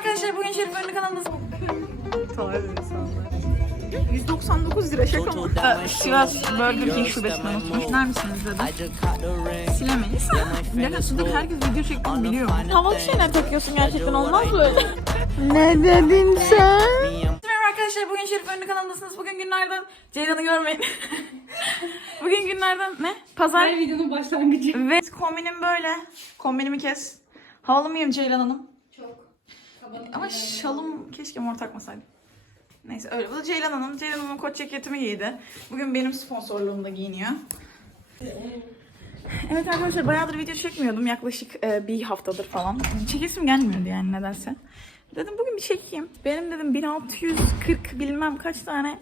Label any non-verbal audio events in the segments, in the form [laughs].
arkadaşlar bugün Şerif Önlü kanalında Tarih insanlar. 199 lira şaka mı? Ee, Sivas Burger King şubesinden unutmuş. Iner misiniz dedim. Silemeyiz. Zaten suda herkes video çektiğini biliyor. Havalı şeyler takıyorsun gerçekten olmaz böyle. Ne dedin sen? Merhaba arkadaşlar bugün Şerif Önlü kanalındasınız. Bugün günlerden Ceylan'ı görmeyin. [laughs] bugün günlerden ne? Pazar. Her videonun başlangıcı. Ve kombinim böyle. Kombinimi kes. Havalı mıyım Ceylan Hanım? Ama şalım keşke mor takmasaydım. Neyse öyle. Bu da Ceylan Hanım. Ceylan Hanım'ın kot ceketimi giydi. Bugün benim sponsorluğumda giyiniyor. Evet arkadaşlar bayağıdır video çekmiyordum. Yaklaşık e, bir haftadır falan. Çekesim gelmiyordu yani nedense. Dedim bugün bir çekeyim. Benim dedim 1640 bilmem kaç tane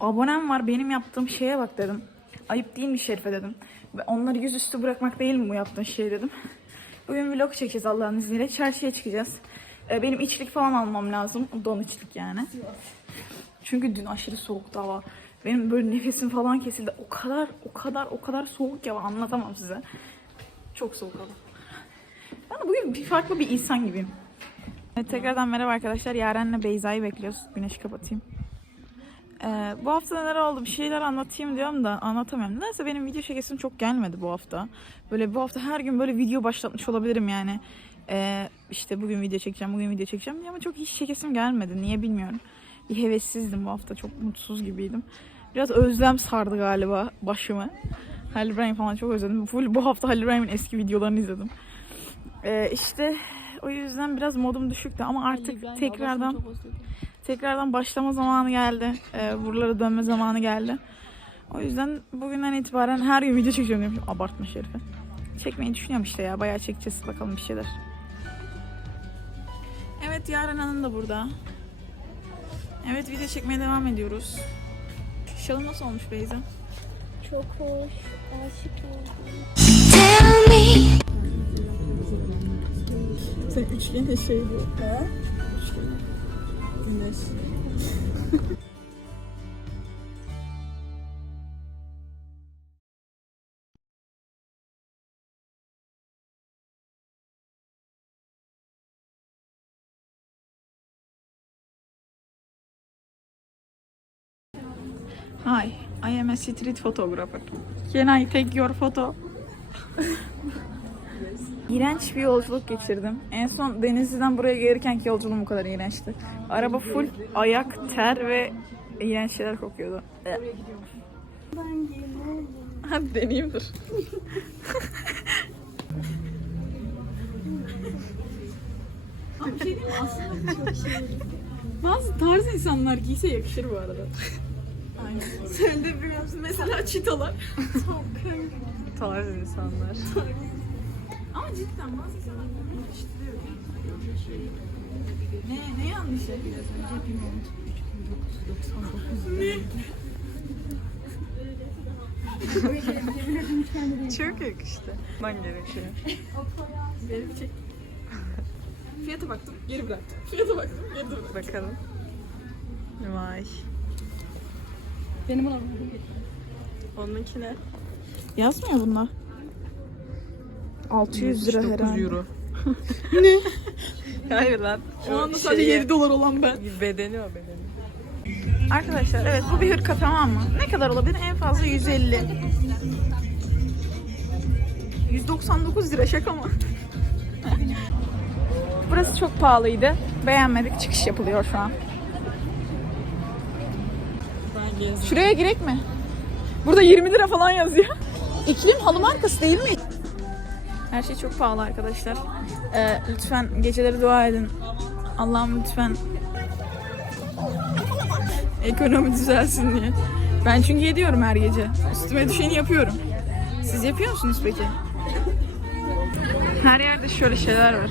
abonem var. Benim yaptığım şeye bak dedim. Ayıp değil mi Şerife dedim. Ve onları yüzüstü bırakmak değil mi bu yaptığın şey dedim. [laughs] Bugün vlog çekeceğiz Allah'ın izniyle. Çarşıya çıkacağız. Ee, benim içlik falan almam lazım. Don içlik yani. Çünkü dün aşırı soğuktu hava. Benim böyle nefesim falan kesildi. O kadar, o kadar, o kadar soğuk ya anlatamam size. Çok soğuk hava. Ben bugün bir farklı bir insan gibiyim. Evet, tekrardan merhaba arkadaşlar. Yaren'le Beyza'yı bekliyoruz. Güneşi kapatayım. Ee, bu hafta neler oldu bir şeyler anlatayım diyorum da anlatamıyorum. Nedense benim video çekesim çok gelmedi bu hafta. Böyle bu hafta her gün böyle video başlatmış olabilirim yani. Ee, işte bugün video çekeceğim, bugün video çekeceğim diye ama çok hiç çekesim gelmedi. Niye bilmiyorum. Bir hevessizdim bu hafta. Çok mutsuz gibiydim. Biraz özlem sardı galiba başımı. Halil İbrahim falan çok özledim. Full bu hafta Halil İbrahim'in eski videolarını izledim. Ee, işte o yüzden biraz modum düşüktü ama artık tekrardan tekrardan başlama zamanı geldi. Ee, buralara dönme zamanı geldi. O yüzden bugünden itibaren her gün video çekeceğim diyorum. Abartma Şerife. Çekmeyi düşünüyorum işte ya. Bayağı çekeceğiz bakalım bir şeyler. Evet Yaren Hanım da burada. Evet video çekmeye devam ediyoruz. Şalım nasıl olmuş Beyza? Çok hoş. Aşık oldum. Sen üçgen şey bu. He? Üçgen. Güneş. Hi, I am a street photographer. Can I take your photo? İğrenç bir yolculuk geçirdim. En son Denizli'den buraya gelirkenki yolculuğum bu kadar iğrençti. Araba full ayak, ter ve iğrenç şeyler kokuyordu. Hadi deneyeyim dur. Abi bir şey diyeyim mi? Aslında çok şey. Bazı tarz insanlar giyse yakışır bu arada. Aynen. Sen de musun? Mesela çitalar. Tarih insanlar. Ama cidden bazı insanlar bunu yani. Ne, ne yanlış ya? Biraz önce bir mont. 1999 Çok yakıştı. Ben gerekiyor. Bir çek. Fiyata baktım, geri bıraktım. Fiyata baktım, geri bıraktım. Bakalım. Vay. Benim alanım. Onunki ne? Yazmıyor bunda. 600 lira 79 herhalde. euro. [laughs] ne? Hayır lan. Şu anda sadece 7 dolar olan ben. Bedeni o bedeni. Arkadaşlar evet bu bir hırka tamam mı? Ne kadar olabilir? En fazla 150. 199 lira şaka mı? [laughs] Burası çok pahalıydı. Beğenmedik. Çıkış yapılıyor şu an. Gezdim. Şuraya girek mi? Burada 20 lira falan yazıyor. İklim halı markası değil mi? Her şey çok pahalı arkadaşlar. Ee, lütfen geceleri dua edin. Allah'ım lütfen ekonomi düzelsin diye. Ben çünkü yediyorum her gece. Üstüme düşeni yapıyorum. Siz yapıyor musunuz peki? Her yerde şöyle şeyler var.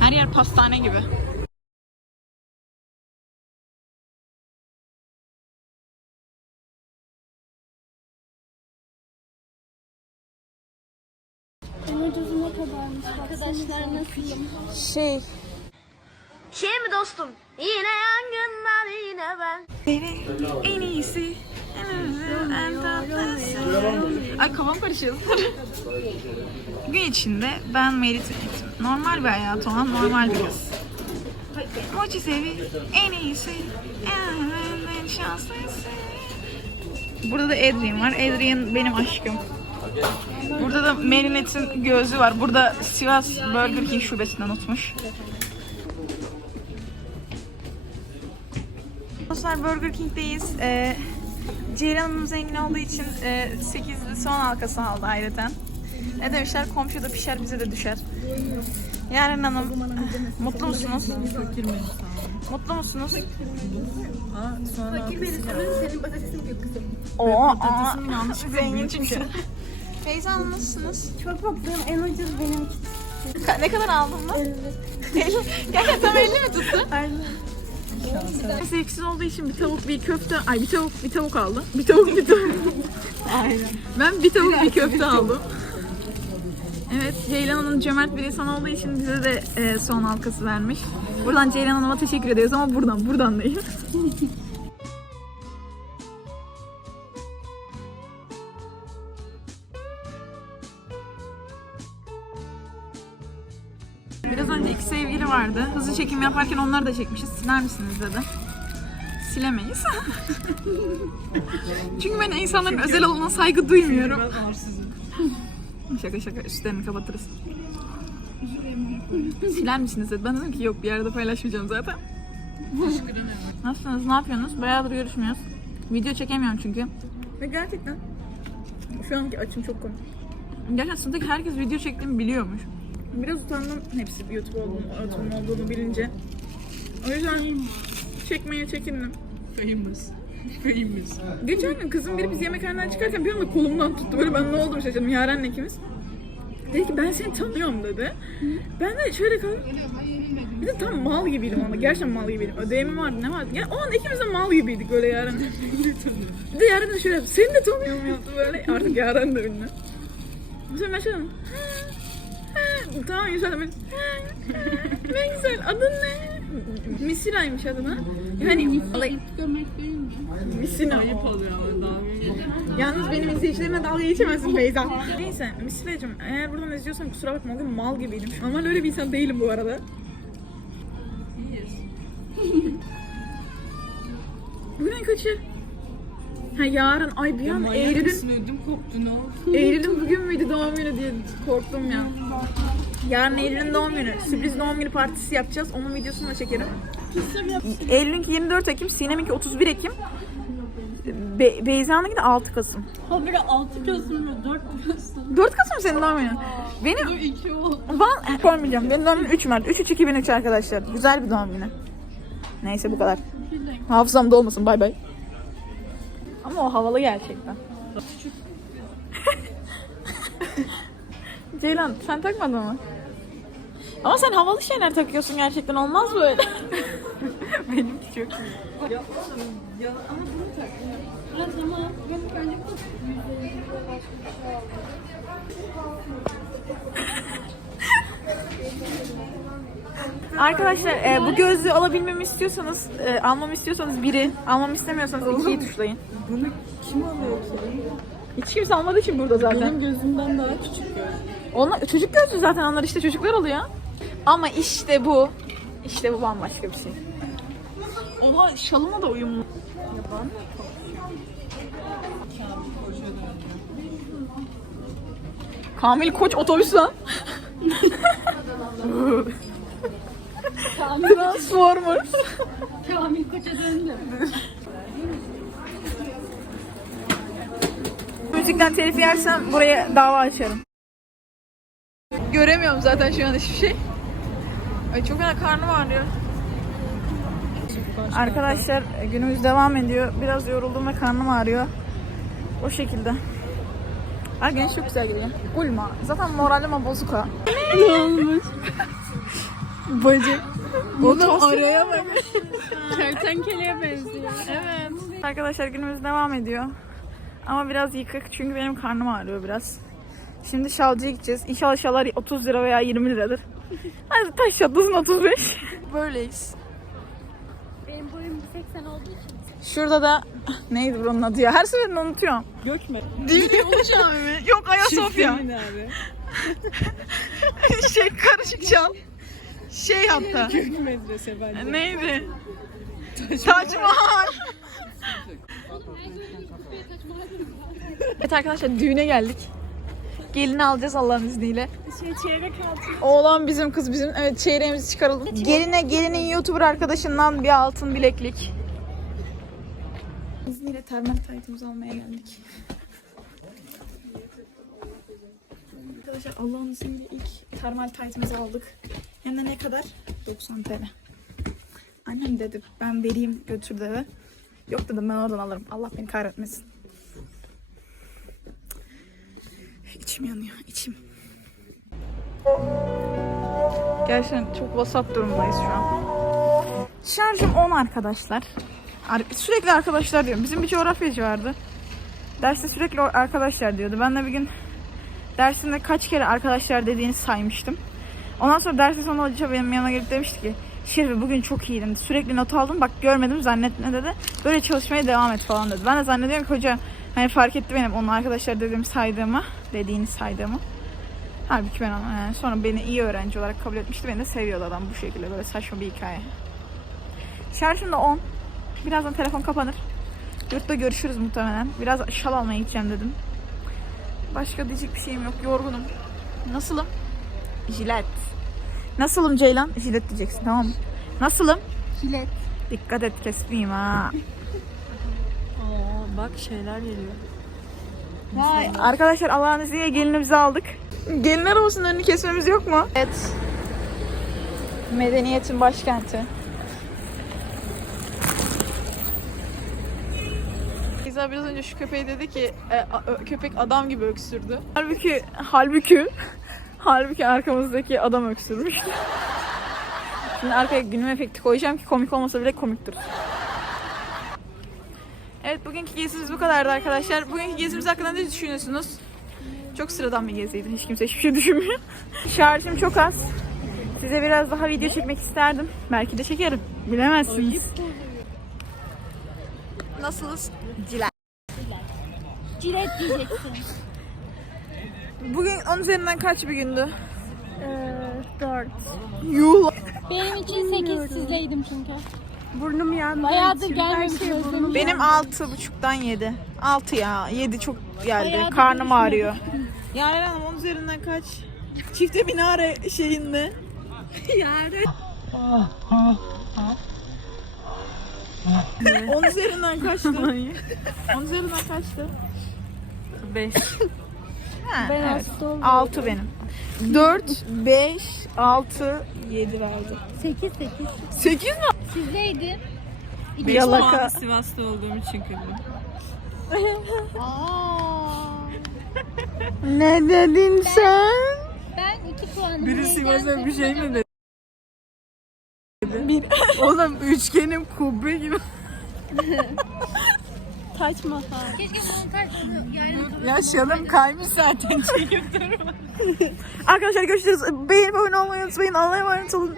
Her yer pastane gibi. Kadarmış? Arkadaşlar nasılım? Şey, Şey mi dostum? Yine yangınlar yine ben. en iyisi. En tatlısı. Ay kafam karışıyor. Gün içinde ben Merit normal bir hayatı olan normal bir kız. Mochi sevi en iyisi. En şanslısı. Burada da Adrian var. Adrian benim aşkım. Burada da Marinette'in gözü var. Burada Sivas Burger King şubesinden unutmuş. Dostlar Burger King'deyiz. Ee, Ceylan Hanım zengin olduğu için e, 8'li son halkası aldı ayrıca. Ne demişler? Komşu da pişer bize de düşer. Yaren Hanım [laughs] mutlu musunuz? Fakir? Mutlu musunuz? Aa, sonra Senin patatesin yok kızım. Oo, yanlışlıkla zengin çünkü. Feyza Hanım nasılsınız? Çok mutluyum. En ucuz benim. Ne kadar aldın mı? 50. Gerçekten tam 50 mi tuttu? Aynen. Zevksiz olduğu için bir tavuk bir köfte, ay bir tavuk bir tavuk aldı. Bir tavuk bir tavuk. Aynen. Ben bir tavuk bir köfte aldım. Evet, Ceylan Hanım cömert bir insan olduğu için bize de e, son halkası vermiş. Buradan Ceylan Hanım'a teşekkür ediyoruz ama buradan, buradan değil. Çekim yaparken onları da çekmişiz. Siler misiniz dedi. Silemeyiz. [laughs] Çünkü ben insanların özel alanına saygı duymuyorum. Şaka şaka üstlerini kapatırız. Siler misiniz dedi. Ben dedim ki yok bir yerde paylaşmayacağım zaten. Nasılsınız? Ne yapıyorsunuz? Bayağıdır görüşmüyoruz. Video çekemiyorum çünkü. Ve gerçekten şu anki açım çok komik. Gerçekten sınıftaki herkes video çektiğimi biliyormuş. Biraz utandım hepsi YouTube olduğunu, YouTube'un olduğunu bilince. O yüzden çekmeye çekindim. Famous. Famous. Geçen gün kızım biri biz yemekhaneden çıkarken bir anda kolumdan tuttu. Böyle ben ne oldum şaşırdım. Yaren'le ikimiz. Dedi ki ben seni tanıyorum dedi. Ben de şöyle kaldım. Bir de tam mal gibiydim onda. Gerçekten mal gibiydim. Ödevimi vardı ne vardı. Ya o an ikimiz de mal gibiydik böyle Yaren. bir de Yaren de şöyle yaptı. Seni de tanıyorum yaptı böyle. Artık Yaren de ünlü. Sonra ben şöyle. Tamam Yüksel böyle. "Ha, ha, Ne güzel adın ne? Misila'ymış adına. Yani Gömek değil mi? Misina. Ayıp oluyor ama Yalnız benim izleyicilerime dalga geçemezsin Feyza. Neyse Misila'cığım eğer buradan izliyorsan kusura bakma o gün mal gibiydim. Normal öyle bir insan değilim bu arada. Bugün en kaçı? Ha yarın. Ay bir an Eylül'ün ödüm koptu ne oldu? Eylül'ün bugün müydü doğum günü diye korktum ya. Yarın Eylül'ün doğum günü. Sürpriz doğum günü partisi yapacağız. Onun videosunu da çekerim. Eylül'ünki 24 Ekim, Sinem'inki 31 Ekim. Be- Beyza'nınki de 6 Kasım. Habire 6 Kasım ve 4 Kasım. 4 Kasım senin doğum günün. Benim 2 oldu. Van koymayacağım. Benim doğum günüm 3 Mart. 3 3 2003 arkadaşlar. Güzel bir doğum günü. Neyse bu kadar. Hafızamda olmasın. Bay bay. Ama o havalı gerçekten. Ceylan sen takmadın mı? Ama sen havalı şeyler takıyorsun gerçekten. Olmaz böyle. Benimki çok iyi. Her zaman gömük önce bu yüzde başka bir şey aldım. [laughs] Arkadaşlar e, bu gözlüğü alabilmemi istiyorsanız, e, almamı istiyorsanız biri, almamı istemiyorsanız ikiyi tuşlayın. Bunu kim alıyor ki? Hiç kimse almadığı için burada zaten. Benim gözümden daha küçük göz. Onlar, çocuk gözlüğü zaten onlar işte çocuklar alıyor. Ama işte bu, işte bu bambaşka bir şey. Oha şalına da uyumlu. Kamil Koç otobüs lan. [laughs] [laughs] Transformers. Kamil Koç'a döndü. Müzikten telif yersem buraya dava açarım. Göremiyorum zaten şu an hiçbir şey. Ay çok fena karnım ağrıyor. Arkadaşlar günümüz devam ediyor. Biraz yoruldum ve karnım ağrıyor. O şekilde. Ay genç çok güzel geliyor. Gulma. Zaten moralim bozuk ha. Ne olmuş? Bacak. Oğlum araya bak. Kertenkeleye benziyor. Evet. Arkadaşlar günümüz devam ediyor. Ama biraz yıkık çünkü benim karnım ağrıyor biraz. Şimdi şalcıya gideceğiz. İnşallah şallar 30 lira veya 20 liradır. Hadi taş çatlasın 35. Böyleyiz. Benim boyum 80 olduğu için. Şurada da neydi buranın adı ya? Her seferinde unutuyorum. Gökme. Düğün Ulu Cami mi? Yok Ayasofya. Çiftliğin abi. [laughs] şey karışık çal. Şey hatta. Medrese bence. Neydi? Taç Mahal. evet arkadaşlar düğüne geldik. Gelini alacağız Allah'ın izniyle. Şey çeyrek altın. Oğlan bizim kız bizim. Evet çeyreğimizi çıkaralım. Geline gelinin YouTuber arkadaşından bir altın bileklik. İzniyle termal taytımızı almaya geldik. Arkadaşlar Allah'ın izniyle ilk termal taytımızı aldık. Hem de ne kadar? 90 TL. Annem dedi ben vereyim götür dedi. Yok dedim ben oradan alırım. Allah beni kahretmesin. İçim yanıyor içim. Gerçekten çok WhatsApp durumdayız şu an. Şarjım 10 arkadaşlar. Ar- Sürekli arkadaşlar diyorum. Bizim bir coğrafyacı vardı. Derste sürekli arkadaşlar diyordu. Ben de bir gün dersinde kaç kere arkadaşlar dediğini saymıştım. Ondan sonra dersin sonunda hoca benim yanıma gelip demişti ki Şerife bugün çok iyiydin. Sürekli not aldım. Bak görmedim zannetme dedi. Böyle çalışmaya devam et falan dedi. Ben de zannediyorum ki hoca hani fark etti benim onun arkadaşlar dediğimi saydığımı. Dediğini saydığımı. Halbuki ben onu yani sonra beni iyi öğrenci olarak kabul etmişti. Beni de seviyordu adam bu şekilde böyle saçma bir hikaye. Şarjım da 10. Birazdan telefon kapanır. Yurtta görüşürüz muhtemelen. Biraz şal almaya gideceğim dedim. Başka diyecek bir şeyim yok. Yorgunum. Nasılım? Jilet. Nasılım Ceylan? Jilet diyeceksin tamam mı? Nasılım? Jilet. Dikkat et kesmeyeyim ha. Aa bak şeyler geliyor. Vay. Arkadaşlar Allah'ın izniyle gelinimizi aldık. Gelin arabasının önünü kesmemiz yok mu? Evet. Medeniyetin başkenti. İza biraz önce şu köpeği dedi ki e, a- ö- köpek adam gibi öksürdü. Halbuki halbuki halbuki arkamızdaki adam öksürmüş. [laughs] Şimdi arkaya gülme efekti koyacağım ki komik olmasa bile komiktir. Evet bugünkü gezimiz bu kadardı arkadaşlar. Bugünkü gezimiz hakkında ne düşünüyorsunuz? Çok sıradan bir geziydi. Hiç kimse hiçbir şey düşünmüyor. [laughs] Şarjım çok az. Size biraz daha video çekmek isterdim. Belki de çekerim. Bilemezsiniz. Nasılız? Ciler. Jilet diyeceksin. Bugün 10 üzerinden kaç bir gündü? Ee, dört. Yuh. Benim için sekiz sizleydim çünkü. Burnum yandı. Bayağıdır şey özlemişim. burnum Benim 6.5'dan 7. 6 ya. 7 çok geldi. Bayağıdır Karnım ağrıyor. Yaren Hanım 10 üzerinden kaç? Çifte minare şeyinde. [laughs] Yaren. [laughs] 10 üzerinden kaçtı? 10 üzerinden kaçtı? 5. Ha, Ben evet. hasta oldum. 6 benim. 4, 5, 6, 7 verdi. Sekiz sekiz. 8 mi? Sizleydim. Bir yalaka. Sivas'ta olduğum için güldüm. Ne dedin sen? Ben iki puanım. Biri Sivas'a bir şey mi dedi? Bir. Oğlum üçgenim kubbe gibi. [laughs] Taç mahal. Keşke montaj yani Yaşadım kaymış zaten çekip [laughs] durma. Arkadaşlar görüşürüz. Beğenip abone olmayı unutmayın. Allah'a emanet olun.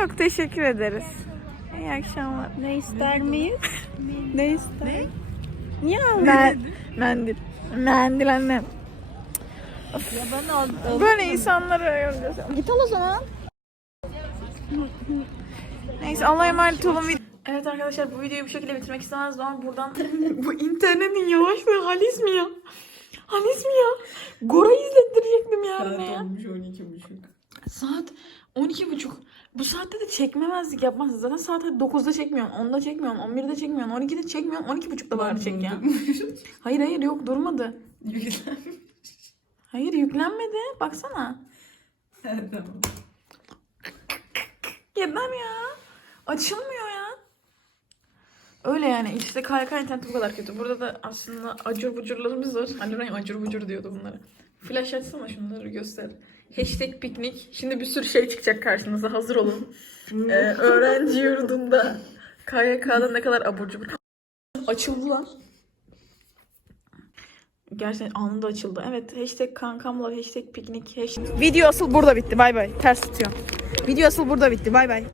Yok teşekkür ederiz. İyi akşamlar. Ne ister miyiz? Ne ister? Niye Ben, mendil. Mendil annem. Ya ben al, Böyle insanları. Git al o zaman. Neyse Allah'a emanet olun. Evet arkadaşlar bu videoyu bu şekilde bitirmek istemez ama buradan [laughs] [laughs] bu internetin yavaşlığı halis mi ya? Halis mi ya? Gora'yı izlettirecektim yarın ya. olmuş 12 buçuk. Saat 12 buçuk. Bu saatte de çekmemezlik yapmaz. Zaten saat 9'da çekmiyorum, 10'da çekmiyorum, 11'de çekmiyorum, 12'de çekmiyorum, 12 buçukta bari çek ya. [laughs] Hayır hayır yok durmadı. Hayır yüklenmedi. Baksana. tamam. Yeter ya. Açılmıyor ya. Öyle yani işte KYK interneti bu kadar kötü. Burada da aslında acur bucurlarımız var. Ryan acur bucur diyordu bunlara. Flash açsana şunları göster. Hashtag piknik. Şimdi bir sürü şey çıkacak karşınıza. Hazır olun. ee, öğrenci yurdunda KYK'da ne kadar abur cubur. Açıldı lan. Gerçekten anında açıldı. Evet hashtag kankamla hashtag piknik. Hashtag... Video asıl burada bitti. Bay bay. Ters tutuyorum. Video asıl burada bitti. Bay bay.